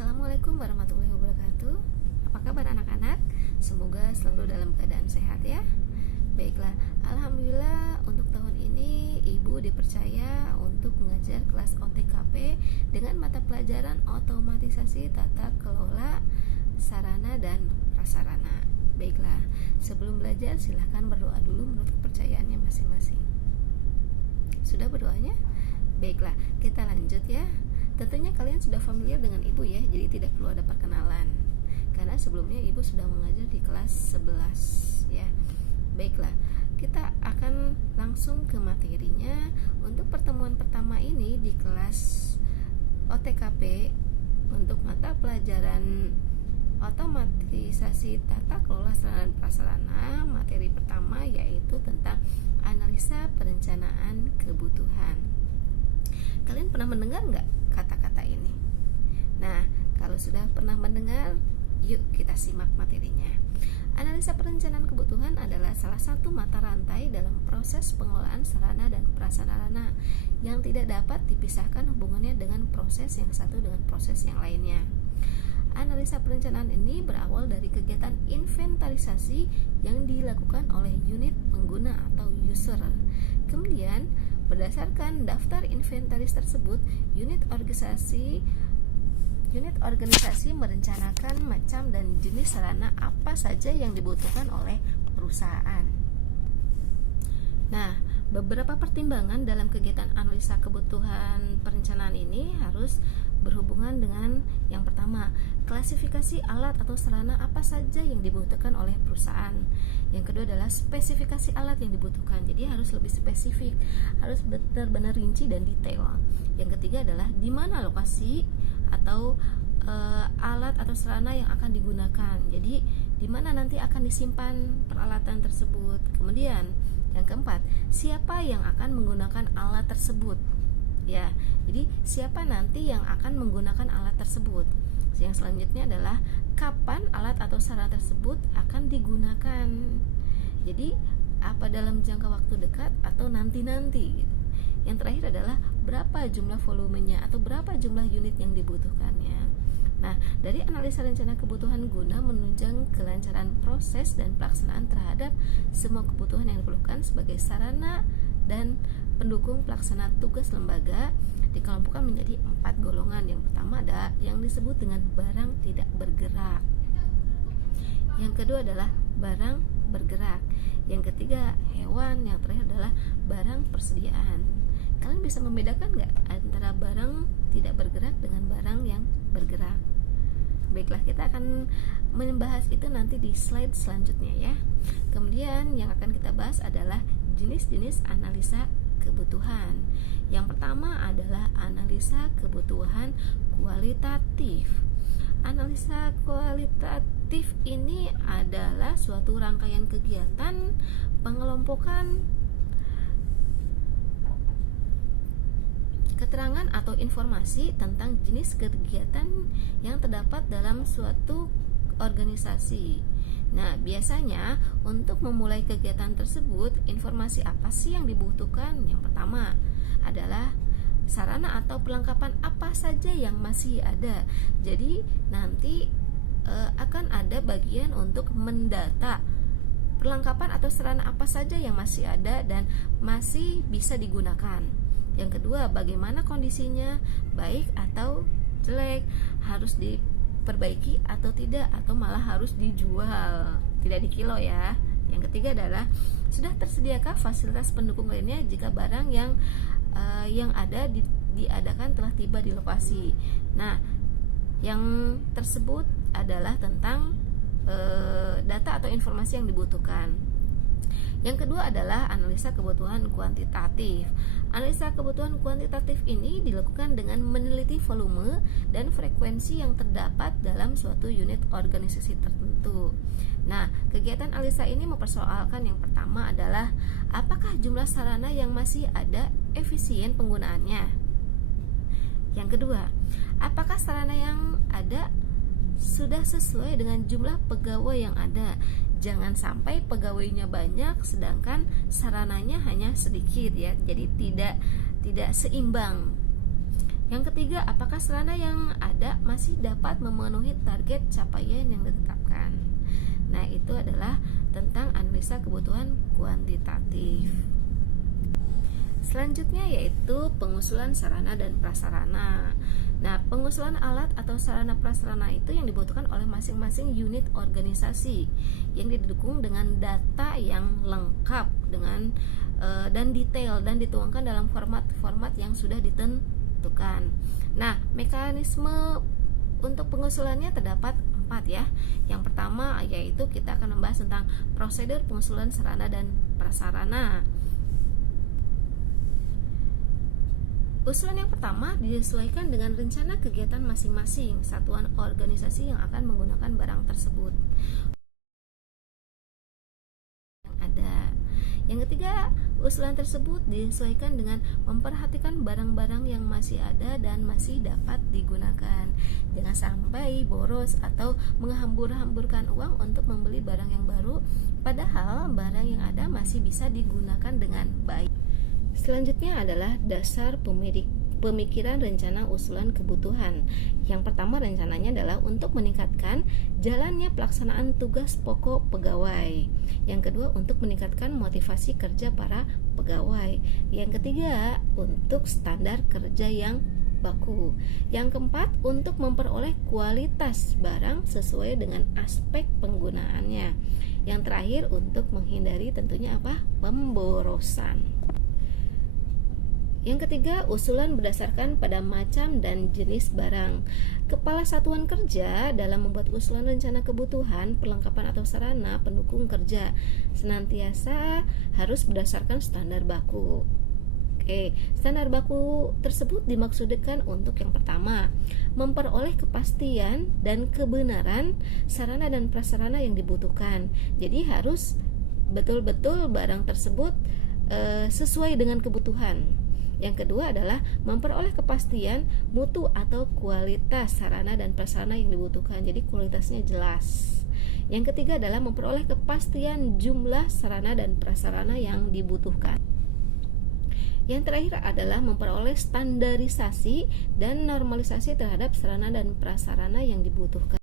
Assalamualaikum warahmatullahi wabarakatuh. Apa kabar anak-anak? Semoga selalu dalam keadaan sehat ya. Baiklah, alhamdulillah untuk tahun ini Ibu dipercaya untuk mengajar kelas OTKP dengan mata pelajaran otomatisasi tata kelola sarana dan prasarana. Baiklah, sebelum belajar silahkan berdoa dulu menurut kepercayaannya masing-masing. Sudah berdoanya? Baiklah, kita lanjut ya. Tentunya kalian sudah familiar dengan Ibu ya, jadi tidak perlu ada perkenalan. Karena sebelumnya Ibu sudah mengajar di kelas 11 ya. Baiklah, kita akan langsung ke materinya. Untuk pertemuan pertama ini di kelas OTKP untuk mata pelajaran otomatisasi tata kelola sarana dan prasarana, materi pertama yaitu tentang analisa perencanaan kebutuhan. Kalian pernah mendengar nggak kata-kata ini? Nah, kalau sudah pernah mendengar, yuk kita simak materinya. Analisa perencanaan kebutuhan adalah salah satu mata rantai dalam proses pengelolaan sarana dan prasarana yang tidak dapat dipisahkan hubungannya dengan proses yang satu dengan proses yang lainnya. Analisa perencanaan ini berawal dari kegiatan inventarisasi yang dilakukan oleh unit pengguna atau user. Kemudian, berdasarkan daftar inventaris tersebut, unit organisasi merencanakan macam dan jenis sarana apa saja yang dibutuhkan oleh perusahaan. Nah, beberapa pertimbangan dalam kegiatan analisa kebutuhan perencanaan ini harus berhubungan dengan yang pertama, klasifikasi alat atau sarana apa saja yang dibutuhkan oleh perusahaan. Yang kedua adalah spesifikasi alat yang dibutuhkan. Jadi harus lebih spesifik, harus benar-benar rinci dan detail. Yang ketiga adalah di mana lokasi atau alat atau sarana yang akan digunakan. Jadi di mana nanti akan disimpan peralatan tersebut. Kemudian yang keempat, siapa yang akan menggunakan alat tersebut? Ya, jadi siapa nanti yang akan menggunakan alat tersebut? Yang selanjutnya adalah kapan alat atau sarana tersebut akan digunakan. Jadi apa dalam jangka waktu dekat atau nanti-nanti gitu. Yang terakhir adalah berapa jumlah volumenya atau berapa jumlah unit yang dibutuhkannya. Nah, dari analisa rencana kebutuhan guna menunjang kelancaran proses dan pelaksanaan terhadap semua kebutuhan yang diperlukan sebagai sarana dan pendukung pelaksana tugas lembaga dikelompokkan menjadi 4 golongan. Yang pertama ada yang disebut dengan barang tidak bergerak. Yang kedua adalah barang bergerak. Yang ketiga hewan. Yang terakhir adalah barang persediaan. Kalian bisa membedakan nggak antara barang tidak bergerak dengan barang yang bergerak? Baiklah, kita akan membahas itu nanti di slide selanjutnya ya. Kemudian yang akan kita bahas adalah jenis-jenis analisa kebutuhan. Yang pertama adalah analisa kebutuhan kualitatif. Analisa kualitatif ini adalah suatu rangkaian kegiatan pengelompokan keterangan atau informasi tentang jenis kegiatan yang terdapat dalam suatu organisasi. Nah, biasanya untuk memulai kegiatan tersebut, informasi apa sih yang dibutuhkan? Yang pertama adalah sarana atau perlengkapan apa saja yang masih ada. Jadi nanti akan ada bagian untuk mendata perlengkapan atau sarana apa saja yang masih ada dan masih bisa digunakan. Yang kedua, bagaimana kondisinya, baik atau jelek, harus diperbaiki atau tidak, atau malah harus dijual, tidak dikilo ya. Yang ketiga adalah sudah tersediakah fasilitas pendukung lainnya jika barang yang ada diadakan telah tiba di lokasi. Nah, yang tersebut adalah tentang data atau informasi yang dibutuhkan. Yang kedua adalah analisa kebutuhan kuantitatif. Analisa kebutuhan kuantitatif ini dilakukan dengan meneliti volume dan frekuensi yang terdapat dalam suatu unit organisasi tertentu. Nah, kegiatan analisa ini mempersoalkan yang pertama adalah apakah jumlah sarana yang masih ada efisien penggunaannya. Yang kedua, apakah sarana yang ada sudah sesuai dengan jumlah pegawai yang ada. Jangan sampai pegawainya banyak sedangkan sarananya hanya sedikit ya. Jadi tidak seimbang. Yang ketiga, apakah sarana yang ada masih dapat memenuhi target capaian yang ditetapkan. Nah, itu adalah tentang analisa kebutuhan kuantitatif. Selanjutnya yaitu pengusulan sarana dan prasarana. Nah, pengusulan alat atau sarana prasarana itu yang dibutuhkan oleh masing-masing unit organisasi yang didukung dengan data yang lengkap dengan dan detail dan dituangkan dalam format-format yang sudah ditentukan. Nah, mekanisme untuk pengusulannya terdapat 4 ya. Yang pertama yaitu kita akan membahas tentang prosedur pengusulan sarana dan prasarana. Usulan yang pertama disesuaikan dengan rencana kegiatan masing-masing satuan organisasi yang akan menggunakan barang tersebut yang ada. Yang ketiga, usulan tersebut disesuaikan dengan memperhatikan barang-barang yang masih ada dan masih dapat digunakan. Jangan sampai boros atau menghambur-hamburkan uang untuk membeli barang yang baru, padahal barang yang ada masih bisa digunakan dengan baik. Selanjutnya adalah dasar pemikiran rencana usulan kebutuhan. Yang pertama rencananya adalah untuk meningkatkan jalannya pelaksanaan tugas pokok pegawai. Yang kedua untuk meningkatkan motivasi kerja para pegawai. Yang ketiga untuk standar kerja yang baku. Yang keempat untuk memperoleh kualitas barang sesuai dengan aspek penggunaannya. Yang terakhir untuk menghindari tentunya pemborosan. Yang ketiga, usulan berdasarkan pada macam dan jenis barang. Kepala satuan kerja dalam membuat usulan rencana kebutuhan, perlengkapan atau sarana pendukung kerja senantiasa harus berdasarkan standar baku. Standar baku tersebut dimaksudkan untuk yang pertama, memperoleh kepastian dan kebenaran sarana dan prasarana yang dibutuhkan. Jadi harus betul-betul barang tersebut sesuai dengan kebutuhan. Yang kedua adalah memperoleh kepastian mutu atau kualitas sarana dan prasarana yang dibutuhkan. Jadi kualitasnya jelas. Yang ketiga adalah memperoleh kepastian jumlah sarana dan prasarana yang dibutuhkan. Yang terakhir adalah memperoleh standarisasi dan normalisasi terhadap sarana dan prasarana yang dibutuhkan.